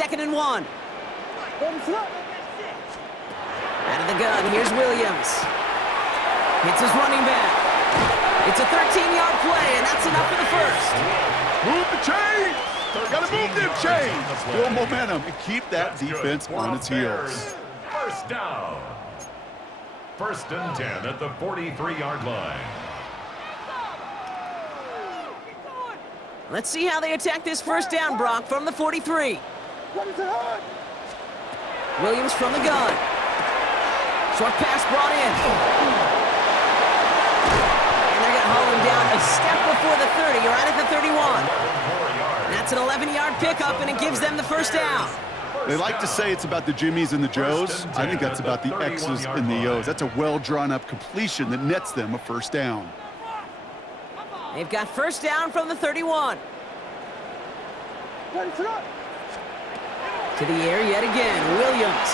2nd and 1. Out of the gun, here's Williams. Hits his running back. It's a 13-yard play, and that's enough for the first. Move the chains! Gotta move them chains! Build momentum and keep that defense on its heels. First down. 1st and 10 at the 43-yard line. Let's see how they attack this first down, Brock, from the 43. Williams from the gun. Short pass brought in. And they're going to haul him down a step before the 30, or right at the 31. That's an 11-yard pickup, and it gives them the first down. They like to say it's about the Jimmies and the Joes. I think that's about the X's and the O's. That's a well-drawn-up completion that nets them a first down. They've got first down from the 31. To the air yet again, Williams.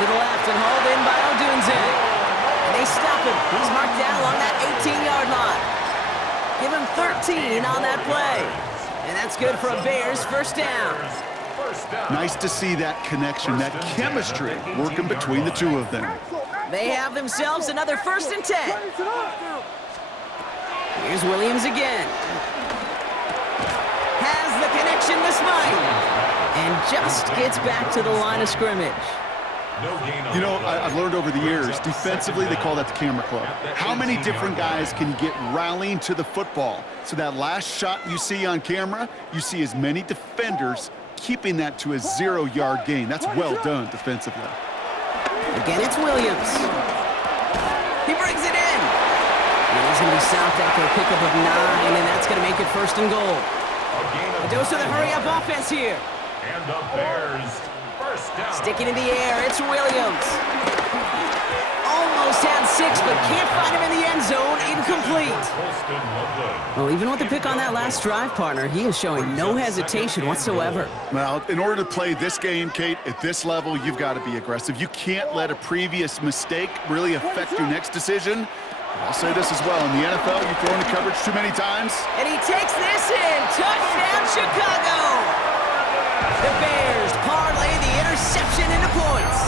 To the left and hauled in by Odunze. And they stop him. He's marked down along that 18-yard line. Give him 13 on that play. And that's good for a Bears first down. Nice to see that connection, that chemistry working between the two of them. They have themselves another 1st and 10. Here's Williams again. Has the connection to Smythe. And just gets back to the line of scrimmage. You know, I've learned over the years, defensively, they call that the camera club. How many different guys can you get rallying to the football? So that last shot you see on camera, you see as many defenders keeping that to a 0-yard gain. That's well done defensively. Again, it's Williams. He brings it in. And he's going to be stopped after a pickup of 9, and that's going to make it 1st and goal. A dose of the hurry-up offense here. And the Bears first down. Sticking in the air, it's Williams. Almost had 6, but can't find him in the end zone. Incomplete. Well, even with the pick on that last drive, partner, he is showing no hesitation whatsoever. Well, in order to play this game, Kate, at this level, you've got to be aggressive. You can't let a previous mistake really affect your next decision. I'll say this as well. In the NFL, you throw into coverage too many times. And he takes this in. Touchdown, Chicago. The Bears parlay the interception into points.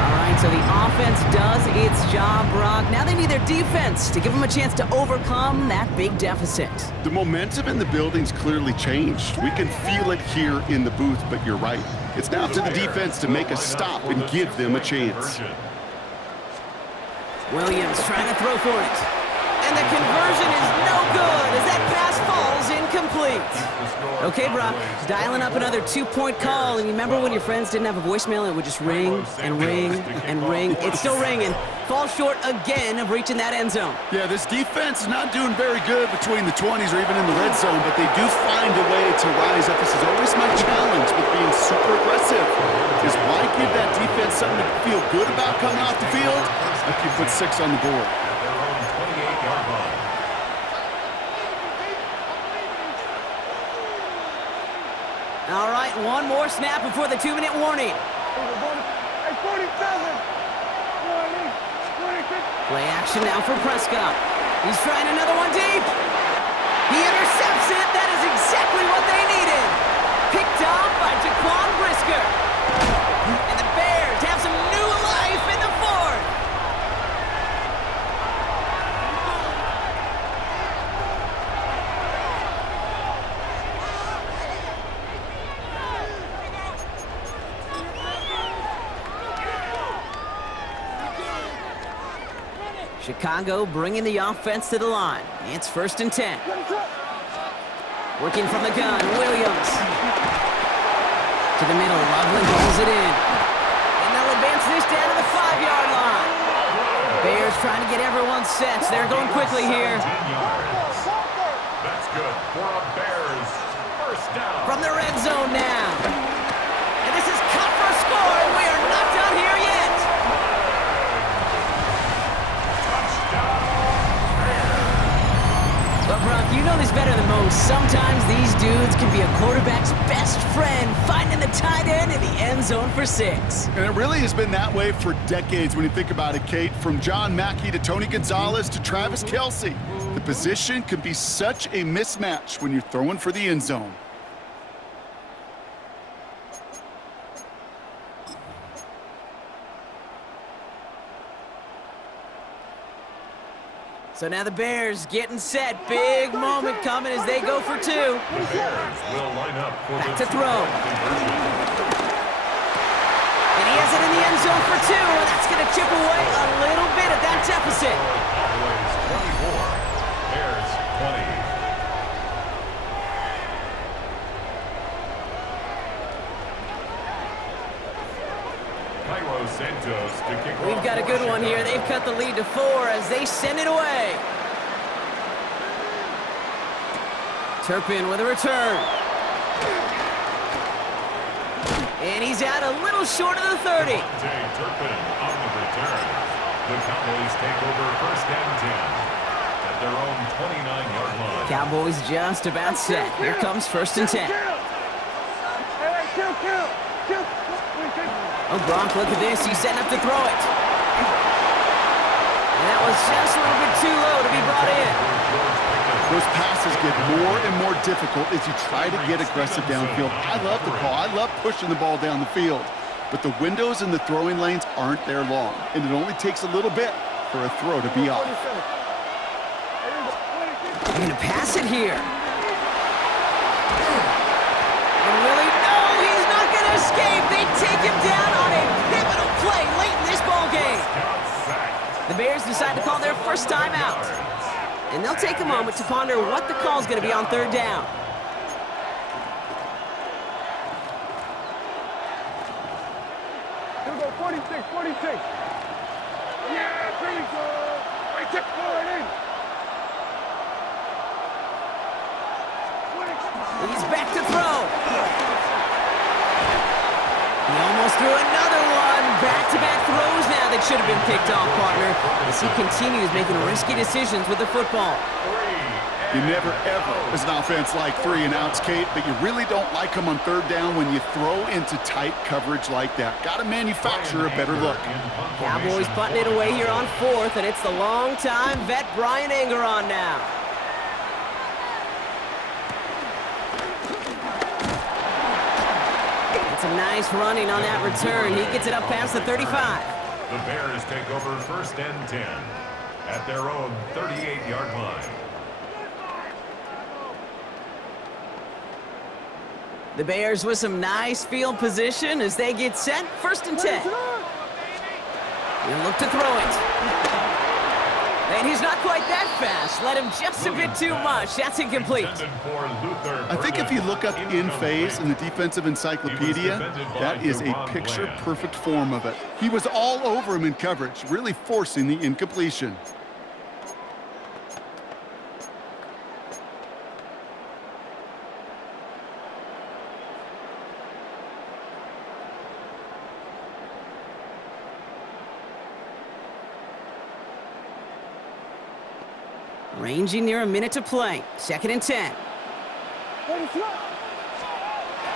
All right, so the offense does its job, Brock. Now they need their defense to give them a chance to overcome that big deficit. The momentum in the building's clearly changed. We can feel it here in the booth, but you're right. It's now to the defense to make a stop and give them a chance. Williams trying to throw for it. And the conversion is no good as that pass falls incomplete. Okay, Brock, dialing up another 2-point call. And you remember when your friends didn't have a voicemail and it would just ring and ring and ring? It's still ringing. Falls short again of reaching that end zone. Yeah, this defense is not doing very good between the 20s or even in the red zone, but they do find a way to rise up. This is always my challenge with being super aggressive, is why give that defense something to feel good about coming off the field if you put 6 on the board. All right, one more snap before the 2-minute warning. Play action now for Prescott. He's trying another one deep. He intercepts it. That is exactly what they needed. Picked off by Jaquan Brisker. And the Bears have some new life in the 4th. Chicago bringing the offense to the line. It's 1st and 10. Working from the gun, Williams. To the middle, Loveland pulls it in. And they'll advance this down to the 5-yard line. Bears trying to get everyone set. So they're going quickly here. That's good for a Bears first down. From the red zone now. And this is cut for a score, and we are not done here yet. But Brock, you know this better than most. Sometimes these dudes can be a quarterback's best friend, finding the tight end in the end zone for 6. And it really has been that way for decades when you think about it, Kate. From John Mackey to Tony Gonzalez to Travis Kelce. The position can be such a mismatch when you're throwing for the end zone. So now the Bears getting set. Big moment coming as they go for 2. The Bears will line up for Back the to throw. conversion. And he has it in the end zone for 2. And that's going to chip away a little bit at that deficit. Cowboys 24, Bears 20. Cairo Santos to kick We've off got a for good one here. Chicago. They've cut the lead to 4 as they send it away. Turpin with a return. And he's out a little short of the 30. Devontae Turpin on the return. The Cowboys take over 1st and 10 at their own 29-yard line. Cowboys just about set. Here comes 1st and 10. Oh, Gronk, look at this. He's setting up to throw it. And that was just a little bit too low to be brought in. Those passes get more and more difficult as you try to get aggressive downfield. I love the call. I love pushing the ball down the field. But the windows in the throwing lanes aren't there long, and it only takes a little bit for a throw to be off. They're going to pass it here. And Willie, no, he's not going to escape. They take him down on a pivotal play late in this ball game. The Bears decide to call their first timeout. And they'll take a moment to ponder what the call is going to be on 3rd down. Here we go, 46, 46. Yeah, pretty good. Right, check forward in. He's back to throw. He almost threw another one. Back-to-back throws now that should have been picked off, partner, as he continues making risky decisions with the football. You never, ever, as an offense, like 3 and outs, Kate, but you really don't like them on 3rd down when you throw into tight coverage like that. Got to manufacture a better look. Cowboys putting it away here on 4th, and it's the long-time vet Brian Anger on now. Some nice running on that return. He gets it up past the 35. The Bears take over 1st and 10 at their own 38-yard line. The Bears with some nice field position as they get set. 1st and 10. He'll look to throw it. And he's not quite that fast. Let him just a bit too much. That's incomplete. I think if you look up in phase in the defensive encyclopedia, that is a picture-perfect form of it. He was all over him in coverage, really forcing the incompletion. Ranging near a minute to play. 2nd and 10.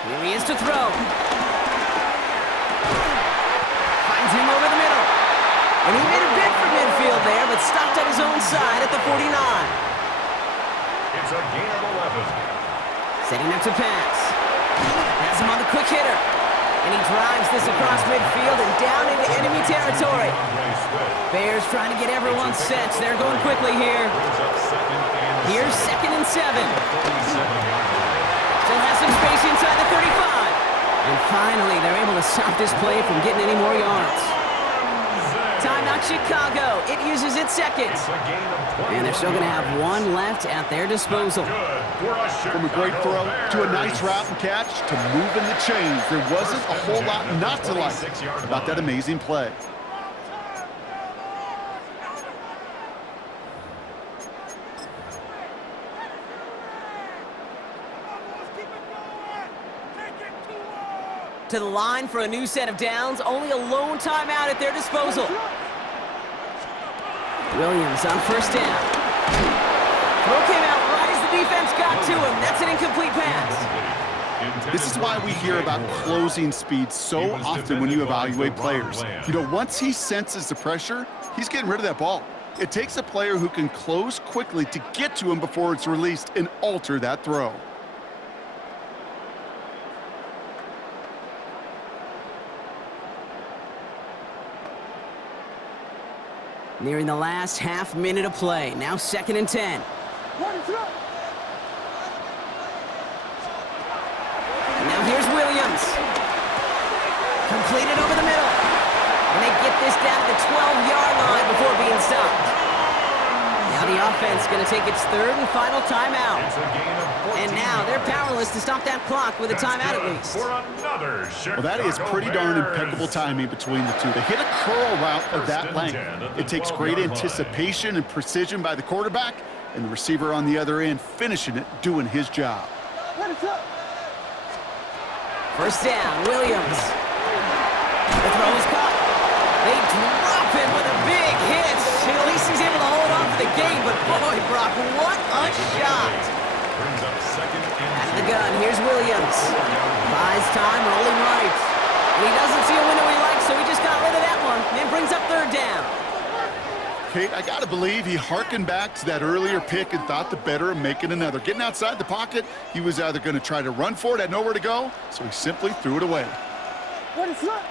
Here he is to throw. Finds him over the middle. And he made a bid for midfield there, but stopped at his own side at the 49. It's a gain of 11. Setting up to pass. Has him on the quick hitter. And he drives this across midfield and down into enemy territory. Bears trying to get everyone set. They're going quickly here. Here's 2nd and 7. Still has some space inside the 35. And finally, they're able to stop this play from getting any more yards. Timeout Chicago. It uses its 2nd. And they're still going to have 1 left at their disposal. From a great throw to a nice route and catch to moving the chains, there wasn't a whole lot not to like about that amazing play. To the line for a new set of downs. Only a lone timeout at their disposal. Williams on 1st down. Throw came out right as the defense got to him. That's an incomplete pass. This is why we hear about closing speed so often when you evaluate players. You know, once he senses the pressure, he's getting rid of that ball. It takes a player who can close quickly to get to him before it's released and alter that throw. Nearing the last half minute of play. Now 2nd and 10. Now here's Williams. Completed over the middle. And they get this down to the 12-yard line before being stopped. Now the offense going to take its 3rd and final timeout. And now they're powerless to stop that clock with a timeout at least. Well, that is pretty darn impeccable timing between the two. They hit a curl route of that length. It takes great anticipation and precision by the quarterback, and the receiver on the other end finishing it, doing his job. 1st down, Williams. The throw is caught. They drop him with a big hit. At least he's able to hold on for the game, but boy, Brock, what a shot. Out of the gun, here's Williams. Buys time, rolling right. And he doesn't see a window he likes, so he just got rid of that one and brings up 3rd down. Kate, I got to believe he hearkened back to that earlier pick and thought the better of making another. Getting outside the pocket, he was either going to try to run for it, had nowhere to go, so he simply threw it away. What is that?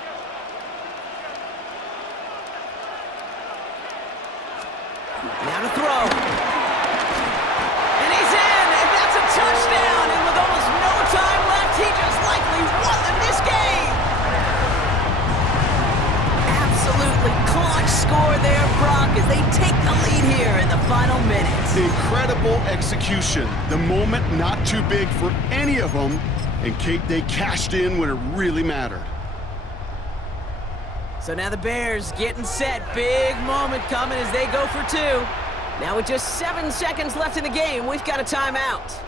Now to throw. And he's in, and that's a touchdown. And with almost no time left, he just likely won them this game. Absolutely clutch score there, Brock, as they take the lead here in the final minutes. Incredible execution. The moment not too big for any of them. And Kate, they cashed in when it really mattered. So now the Bears getting set. Big moment coming as they go for 2. Now with just 7 seconds left in the game, we've got a timeout.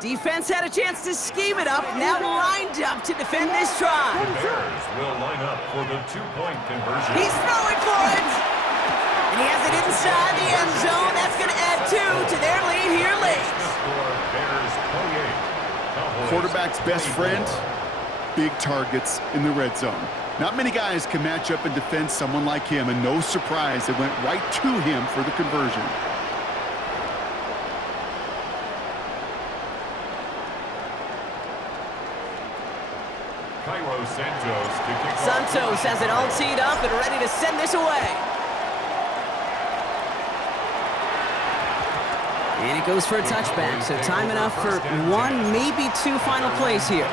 Defense had a chance to scheme it up, now lined up to defend this try. The Bears will line up for the 2-point conversion. He's throwing for it! And he has it inside the end zone. That's going to add 2 to their lead here late. Quarterback's best friend, big targets in the red zone. Not many guys can match up and defend someone like him, and no surprise, it went right to him for the conversion. Cairo Santos to kick off. Santos has it all teed up and ready to send this away. And it goes for a touchback, so time enough for 1, maybe 2 final plays here.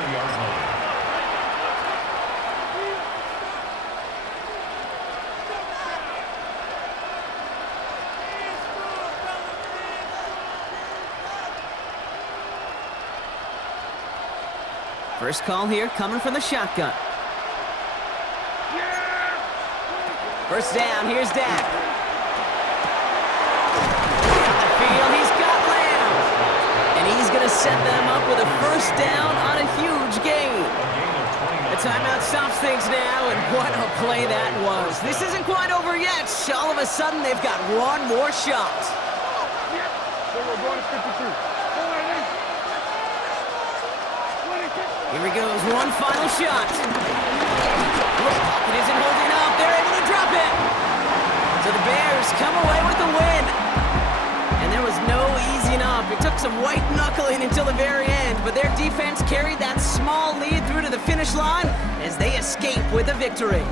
First call here coming from the shotgun. 1st down, here's Dak. On the field, he's got Lamb. And he's going to set them up with a 1st down on a huge gain. The timeout stops things now, and what a play that was. This isn't quite over yet. All of a sudden, they've got 1 more shot. Here he goes, 1 final shot. It isn't holding up. They're able to drop it. So the Bears come away with the win. And there was no easing up. It took some white knuckling until the very end, but their defense carried that small lead through to the finish line as they escape with a victory.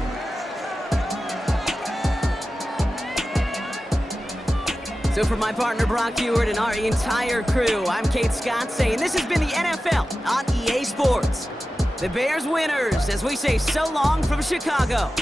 So for my partner Brock Huard and our entire crew, I'm Kate Scott saying this has been the NFL on EA Sports. The Bears winners as we say so long from Chicago.